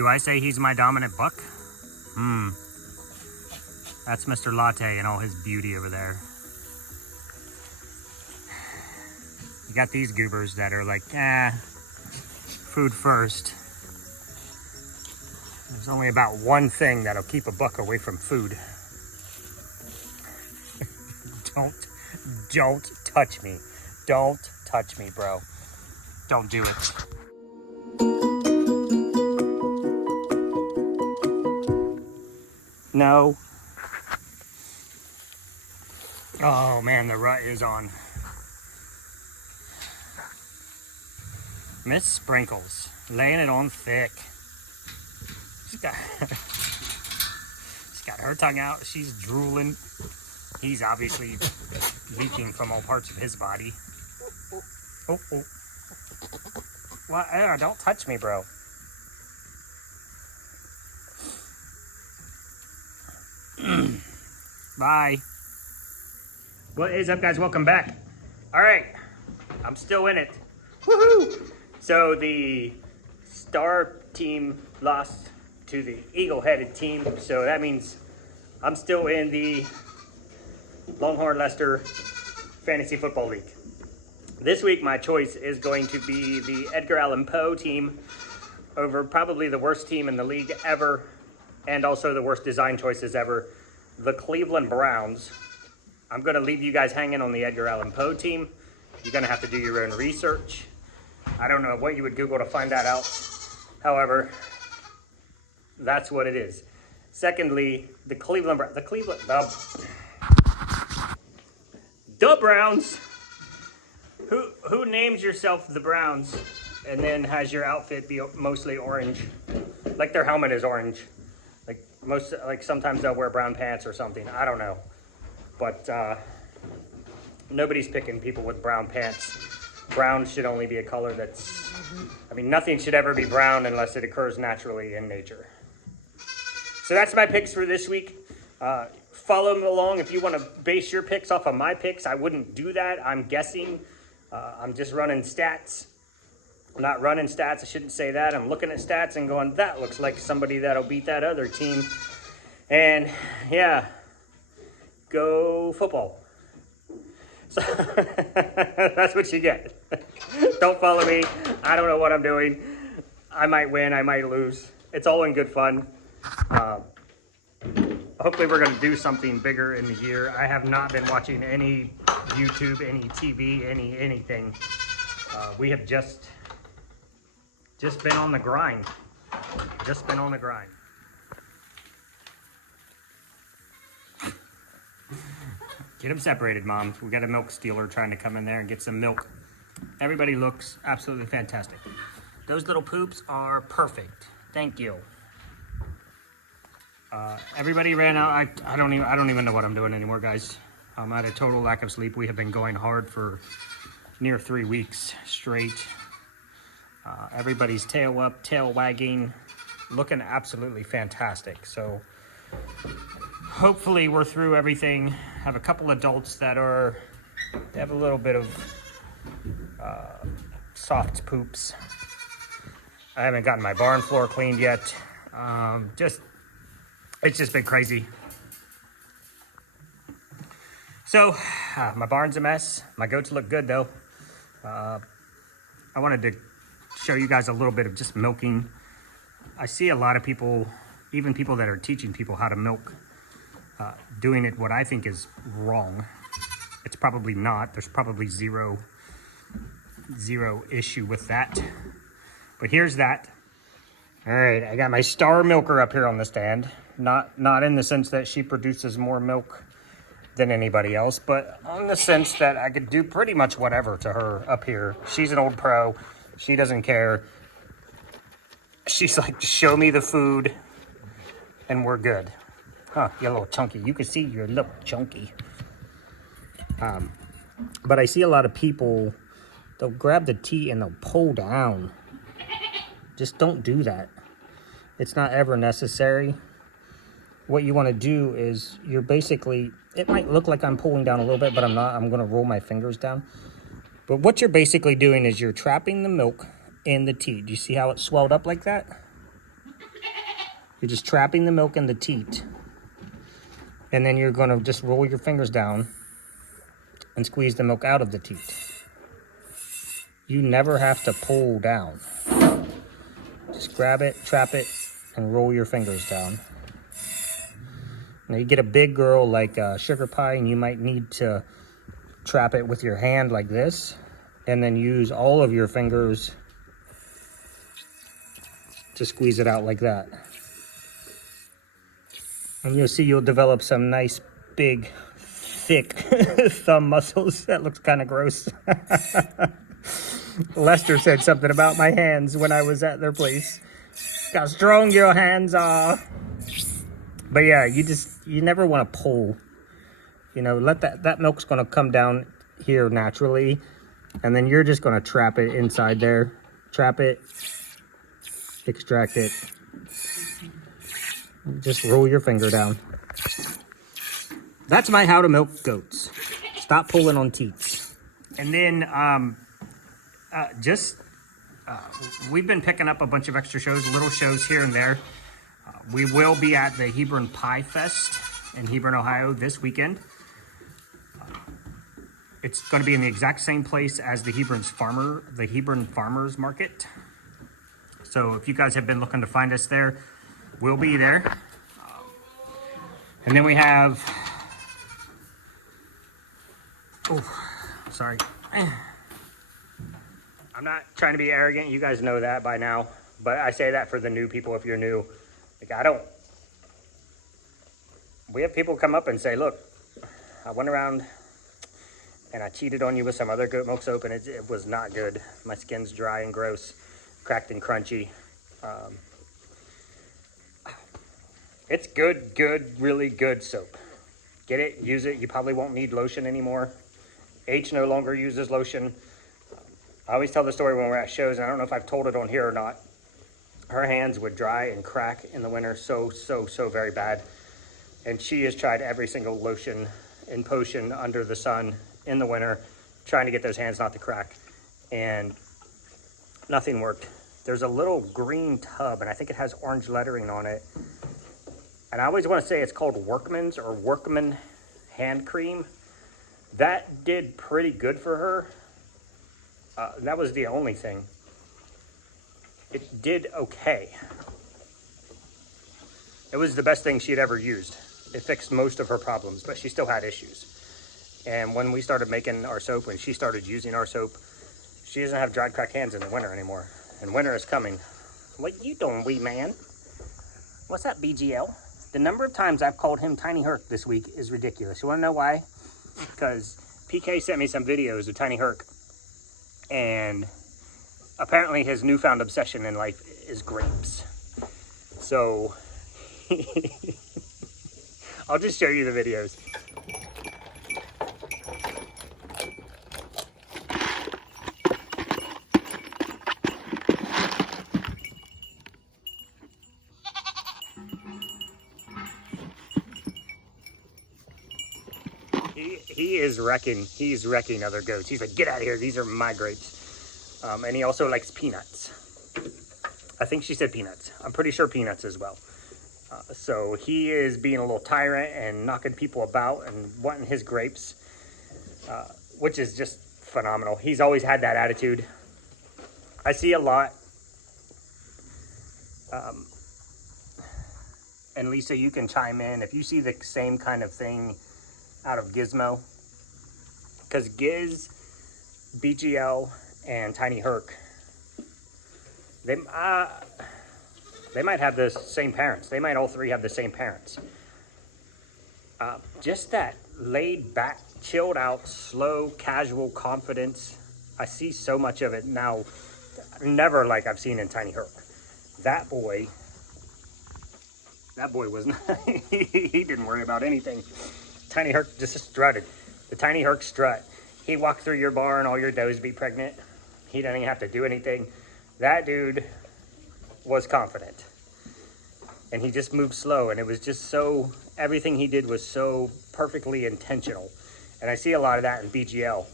Do I say he's my dominant buck? That's Mr. Latte and all his beauty over there. You got these goobers that are like, food first. There's only about one thing that'll keep a buck away from food. Don't touch me. Don't touch me, bro. Don't do it. No. Oh man, the rut is on. Miss Sprinkles, laying it on thick. She's got her tongue out. She's drooling. He's obviously leaking from all parts of his body. Oh. Well, don't touch me, bro. Bye. What is up, guys? Welcome back. All right, I'm still in it. Woohoo! So the star team lost to the eagle-headed team, so that means I'm still in the Longhorn Leicester Fantasy Football League. This week, my choice is going to be the Edgar Allan Poe team over probably the worst team in the league ever, and also the worst design choices ever, the Cleveland Browns. I'm going to leave you guys hanging on the Edgar Allan Poe team. You're going to have to do your own research. I don't know what you would Google to find that out. However, that's what it is. Secondly, the Browns. Who names yourself the Browns and then has your outfit be mostly orange? Like their helmet is orange. Like sometimes they'll wear brown pants or something. I don't know. But nobody's picking people with brown pants. Brown should only be a color that's, nothing should ever be brown unless it occurs naturally in nature. So that's my picks for this week. Follow them along. If you want to base your picks off of my picks, I wouldn't do that. I'm guessing. I'm just running stats. I'm not running stats. I shouldn't say that. I'm looking at stats and going, that looks like somebody that'll beat that other team. And yeah, go football. So that's what you get. Don't follow me. I don't know what I'm doing. I might win. I might lose. It's all in good fun. Hopefully we're going to do something bigger in the year. I have not been watching any YouTube, any TV, anything. We have just been on the grind. Just been on the grind. Get them separated, Mom. We got a milk stealer trying to come in there and get some milk. Everybody looks absolutely fantastic. Those little poops are perfect. Thank you. Everybody ran out. I don't even know what I'm doing anymore, guys. I'm at a total lack of sleep. We have been going hard for near 3 weeks straight. Everybody's tail up, tail wagging, looking absolutely fantastic. So hopefully we're through everything. Have a couple adults that have a little bit of soft poops. I haven't gotten my barn floor cleaned yet. It's just been crazy. So my barn's a mess. My goats look good though. I wanted to show you guys a little bit of just milking. I see a lot of people, even people that are teaching people how to milk, doing it what I think is wrong. It's probably not. There's probably zero issue with that. But here's that. All right, I got my star milker up here on the stand. Not in the sense that she produces more milk than anybody else, but on the sense that I could do pretty much whatever to her up here. She's an old pro. She doesn't care. She's like, show me the food and we're good. Huh, you're a little chunky. You can see you're a little chunky. But I see a lot of people, they'll grab the tea and they'll pull down. Just don't do that. It's not ever necessary. What you want to do is you're basically, it might look like I'm pulling down a little bit, but I'm not. I'm going to roll my fingers down. But what you're basically doing is you're trapping the milk in the tea. Do you see how it swelled up like that? You're just trapping the milk in the teat. And then you're gonna just roll your fingers down and squeeze the milk out of the teat. You never have to pull down. Just grab it, trap it, and roll your fingers down. Now you get a big girl like sugar pie, and you might need to trap it with your hand like this, and then use all of your fingers to squeeze it out like that. And you'll see you'll develop some nice, big, thick thumb muscles. That looks kind of gross. Lester said something about my hands when I was at their place. How strong your hands are. But yeah, you never want to pull. You know, let that milk's going to come down here naturally. And then you're just going to trap it inside there. Trap it. Extract it. Just roll your finger down. That's my how to milk goats. Stop pulling on teats. And then we've been picking up a bunch of extra shows, little shows here and there. We will be at the Hebron Pie Fest in Hebron, Ohio this weekend. It's going to be in the exact same place as the Hebron Farmers Market. So if you guys have been looking to find us there, we'll be there. And then we have, sorry. I'm not trying to be arrogant. You guys know that by now. But I say that for the new people if you're new. Like, we have people come up and say, look, I went around and I cheated on you with some other goat milk soap, and it was not good. My skin's dry and gross, cracked and crunchy. It's good, really good soap. Get it, use it. You probably won't need lotion anymore. H no longer uses lotion. I always tell the story when we're at shows, and I don't know if I've told it on here or not. Her hands would dry and crack in the winter so very bad. And she has tried every single lotion and potion under the sun in the winter, trying to get those hands not to crack. And nothing worked. There's a little green tub, and I think it has orange lettering on it. And I always want to say it's called Workman's or Workman hand cream. That did pretty good for her. That was the only thing. It did okay. It was the best thing she had ever used. It fixed most of her problems, but she still had issues. And when we started making our soap, when she started using our soap, she doesn't have dried, cracked hands in the winter anymore. And winter is coming. What you doing, wee man? What's up, BGL? The number of times I've called him Tiny Herc this week is ridiculous. You want to know why? Because PK sent me some videos of Tiny Herc. And apparently his newfound obsession in life is grapes. So I'll just show you the videos. He is wrecking. He's wrecking other goats. He's like, get out of here. These are my grapes. And he also likes peanuts. I think she said peanuts. I'm pretty sure peanuts as well. So he is being a little tyrant and knocking people about and wanting his grapes, which is just phenomenal. He's always had that attitude. I see a lot. And Lisa, you can chime in if you see the same kind of thing out of Gizmo. Because Giz, BGL, and Tiny Herc, they might have the same parents. They might all three have the same parents. Just that laid back, chilled out, slow, casual confidence. I see so much of it now. Never like I've seen in Tiny Herc. That boy was not, he didn't worry about anything. Tiny Herc just strutted. The Tiny Herc strut. He walked through your barn, all your does be pregnant. He doesn't even have to do anything. That dude was confident. And he just moved slow, and it was just so, everything he did was so perfectly intentional. And I see a lot of that in BGL.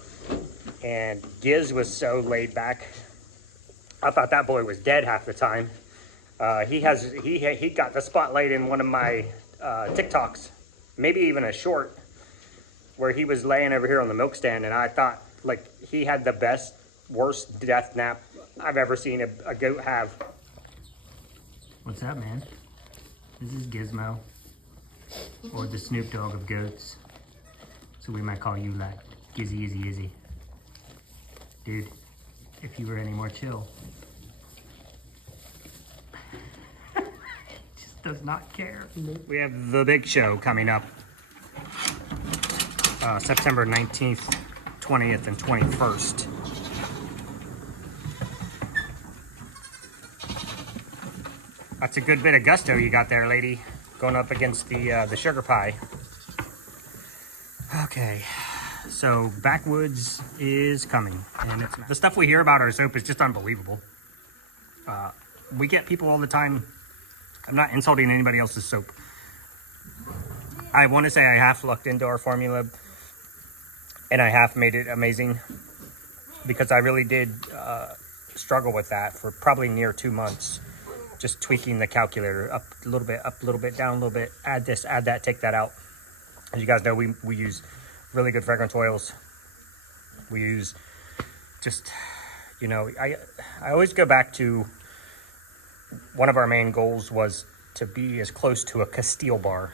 And Giz was so laid back. I thought that boy was dead half the time. He got the spotlight in one of my TikToks, maybe even a short, where he was laying over here on the milk stand, and I thought like he had the best, worst death nap I've ever seen a goat have. What's up, man? This is Gizmo, or the Snoop Dogg of goats. So we might call you like Gizzy Izzy Izzy. Dude, if you were any more chill. Just does not care. We have the big show coming up. September 19th, 20th, and 21st. That's a good bit of gusto you got there, lady. Going up against the sugar pie. Okay, so Backwoods is coming, and the stuff we hear about our soap is just unbelievable. We get people all the time. I'm not insulting anybody else's soap. I want to say I half lucked into our formula, and I half made it amazing, because I really did struggle with that for probably near 2 months. Just tweaking the calculator up a little bit, down a little bit, add this, add that, take that out. As you guys know, we use really good fragrance oils. We use just, you know, I always go back to one of our main goals was to be as close to a Castile bar.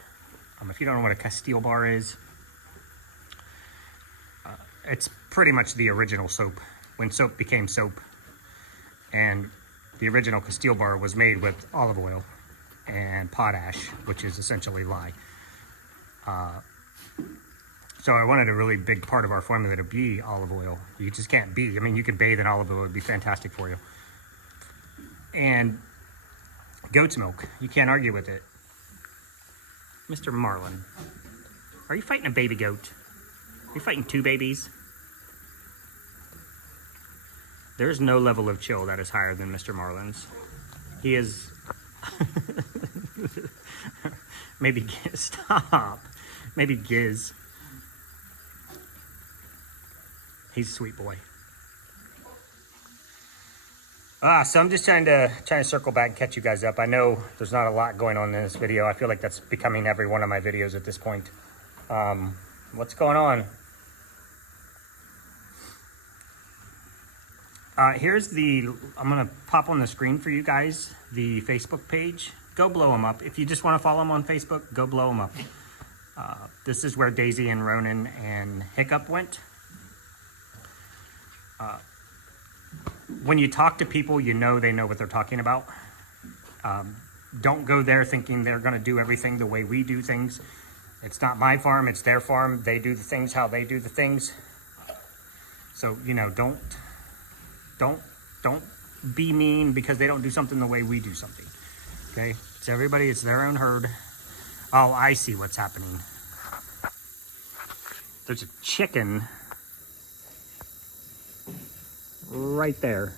If you don't know what a Castile bar is, it's pretty much the original soap, when soap became soap. And the original Castile bar was made with olive oil and potash, which is essentially lye. So I wanted a really big part of our formula to be olive oil. You just can't be. I mean, you could bathe in olive oil. It would be fantastic for you. And goat's milk. You can't argue with it. Mr. Marlin, are you fighting a baby goat? Are you fighting 2 babies? There's no level of chill that is higher than Mr. Marlin's. He is... Maybe Giz. Stop. Maybe Giz. He's a sweet boy. So I'm just trying to circle back and catch you guys up. I know there's not a lot going on in this video. I feel like that's becoming every one of my videos at this point. What's going on? Here's I'm gonna pop on the screen for you guys the Facebook page. Go blow them up. If you just want to follow them on Facebook, go blow them up. This is where Daisy and Ronan and Hiccup went. When you talk to people, you know they know what they're talking about. Don't go there thinking they're going to do everything the way we do things. It's not my farm, it's their farm. They do the things how they do the things. So, you know, don't be mean because they don't do something the way we do something. Okay? It's everybody, it's their own herd. Oh, I see what's happening. There's a chicken right there.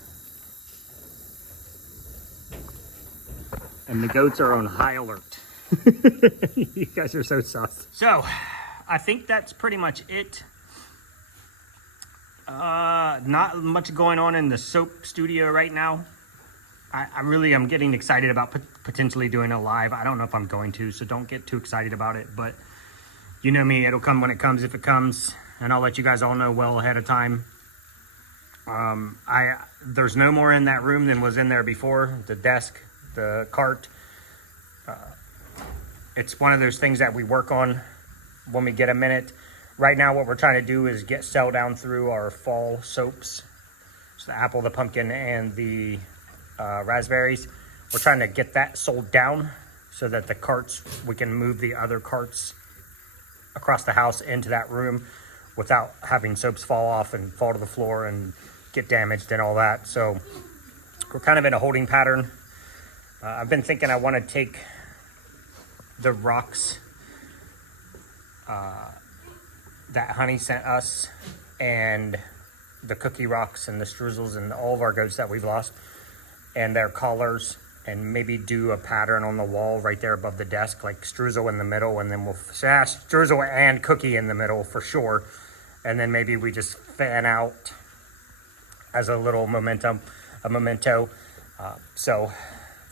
And the goats are on high alert. You guys are so sus. So, I think that's pretty much it. Not much going on in the soap studio right now. I really am getting excited about potentially doing a live. I don't know if I'm going to, so don't get too excited about it. But you know me, it'll come when it comes, if it comes. And I'll let you guys all know well ahead of time. There's no more in that room than was in there before. The desk, the cart. It's one of those things that we work on when we get a minute. Right now what we're trying to do is sell down through our fall soaps. So the apple, the pumpkin, and the raspberries. We're trying to get that sold down so that the carts, we can move the other carts across the house into that room without having soaps fall off and fall to the floor and get damaged and all that. So we're kind of in a holding pattern. I've been thinking I want to take the rocks that Honey sent us and the cookie rocks and the streuzels and all of our goats that we've lost and their collars, and maybe do a pattern on the wall right there above the desk, like streusel in the middle, and then we'll streusel and cookie in the middle for sure. And then maybe we just fan out as a little memento. So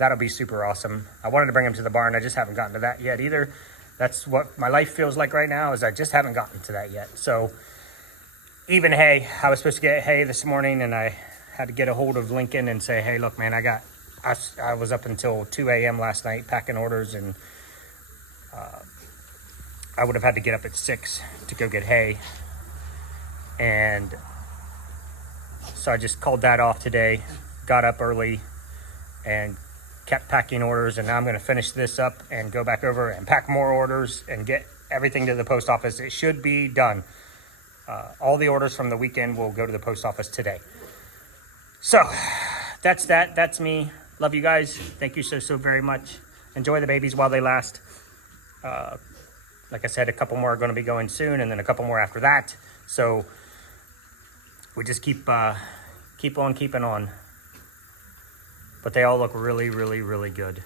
that'll be super awesome. I wanted to bring them to the barn. I just haven't gotten to that yet either. That's what my life feels like right now, is I just haven't gotten to that yet. So even hay, I was supposed to get hay this morning, and I had to get a hold of Lincoln and say, hey, look, man, I was up until 2 a.m. last night packing orders, and I would have had to get up at 6 to go get hay. And so I just called that off today, got up early and kept packing orders, and now I'm going to finish this up and go back over and pack more orders and get everything to the post office. It should be done. All the orders from the weekend will go to the post office today. So that's that. That's me. Love you guys. Thank you so very much. Enjoy the babies while they last. Like I said, a couple more are going to be going soon, and then a couple more after that. So we just keep on keeping on. But they all look really, really, really good.